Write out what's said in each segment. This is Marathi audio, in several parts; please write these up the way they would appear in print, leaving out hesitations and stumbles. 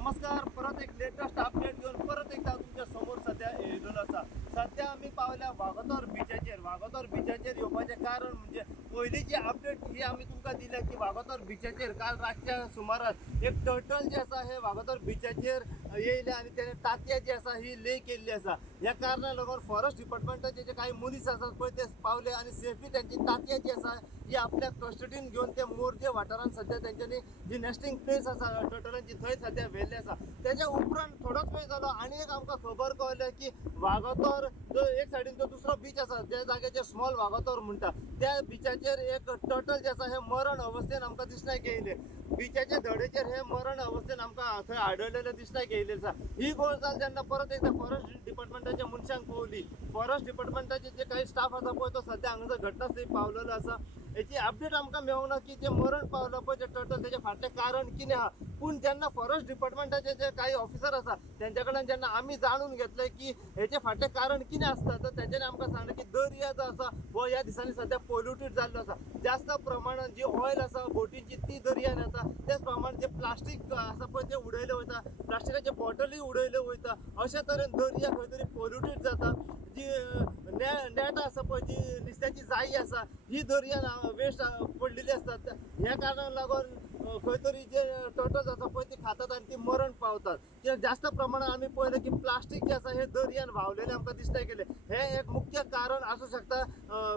नमस्कार, परत एक लेटेस्ट अपडेट घेऊन परत एकदा तुमच्या समोर सध्या येयलो आसा. सध्या आम्ही पावल्या वागातोर बिचाचेर येवपाचें कारण म्हणजे पयलींची अपडेट ही आम्ही तुमकां दिल्या की वागातोर बिचाचेर काल रातच्या सुमाराक एक टर्टल जे आसा हे वागातोर बिचाचेर येयले आणि त्याने तांतयां जी आसा ही ले केल्ली आसा. ह्या कारणाक लागून फॉरेस्ट डिपार्टमेंटाचे जे काही मनीस आसात पळय ते पावले आणि सेफली त्यांची तांतयां जी आसा ही आपल्या कस्टडीन घेऊन ते मोरजे वाठारांत सध्या त्यांच्यानी जी नेस्टिंग प्लेस आसा टर्टलांची थंय सध्या व्हेल्ली आसा. त्याच्या उपरांत थोडोच वेळ जालो आनी एक आमकां खबर कळ्ळें की वागातोर जो एक सायडीन जो दुसरो बीच आसा त्या जाग्याचेर स्मॉल वागातोर म्हणटा त्या बिचाचेर एक टर्टल जे आसा हे मरण अवस्थेन आमकां दिसण्याक येयले. बिचाच्या धडेचेर हे मरण अवस्थेन आमकां थंय आढळलेले दिसण्याक येयले आसा. ही गजाल जेन्ना परत एकदा फॉरेस्ट डिपार्टमेंटाच्या मनशांक पळोवली, फॉरेस्ट डिपार्टमेंटाचे जे काही स्टाफ आसा पळय तो सध्या हांगासर घटनास्थळी पावलेलो आसा. याची अपडेट आमकां मेळोंक ना की जे मरण पावलं पळय ते टर्टल तेजे फाटलें कारण कितें आहा. पूण जेन्ना फॉरेस्ट डिपार्टमेंटाचे जे काही ऑफिसर आसा त्यांच्या कडल्यान जेन्ना आमी जाणून घेतलें की हेचे फाटलें कारण कितें आसता तर तेंच्यांनी आमकां सांगलें की दर्या जो आसा हो ह्या दिसांनी सध्या पोल्युटेड जाल्लो आसा. जास्त प्रमाणात जी ऑयल आसा बोटींची ती दर्यान येता. त्याच प्रमाणे जे प्लास्टीक आसा पळय ते उडयले वयता, प्लास्टिकाचे बॉटली उडयले वयता. अशा तरेन दर्या खंय तरी पोल्युटेड जाता. जी नेट आसा पळय जी नुस्त्याची जाळी आसा ही दर्यान वेस्ट पडलेली असतात. ह्या कारणाक लागून खंय तरी जे टर्टल्स आसा पळय ती खातात आनी ती मरण पावतात. ते जास्त प्रमाणात आमी पळयलें की प्लास्टीक जे आसा हे दर्यान व्हांवलेले आमकां दिसता गेले. हे एक मुख्य कारण आसूं शकता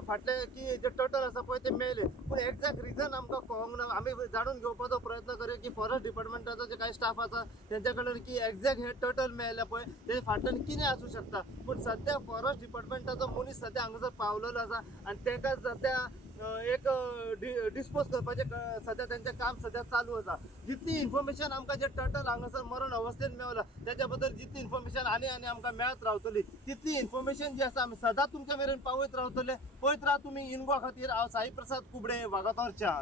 फाटले की जे टर्टल आसा पळय ते मेले. पूण एक्झॅक्ट रिजन आमकां कळोंक ना. आमी जाणून घेवपाचो प्रयत्न करूया की फॉरेस्ट डिपार्टमेंटाचो जे काही स्टाफ आसा तेंच्या कडल्यान की एक्झॅक्ट हे टर्टल मेळ्ळे पळय ते फाटल्यान कितें आसूं शकता. पूण सध्या फॉरेस्ट डिपार्टमेंटाचो मनीस सध्या हांगासर पावलेलो आसा आणि ताका सध्या एक डिस्पोज करपाचें सध्या तेंचें काम सध्या चालू आसा. जितली इन्फॉर्मेशन आमकां जे टर्टल हांगासर मरण अवस्थेन मेवला त्याच्या बद्दल जितली इन्फॉर्मेशन आनी आमकां मेळत रावतली तितली इन्फॉर्मेशन जी आसा आमी सदांच तुमच्या मेरेन पावयत रावतले. पळयत राहा तुमी इनगो खातीर. हांव साई प्रसाद कुबडे वागातोरच्या.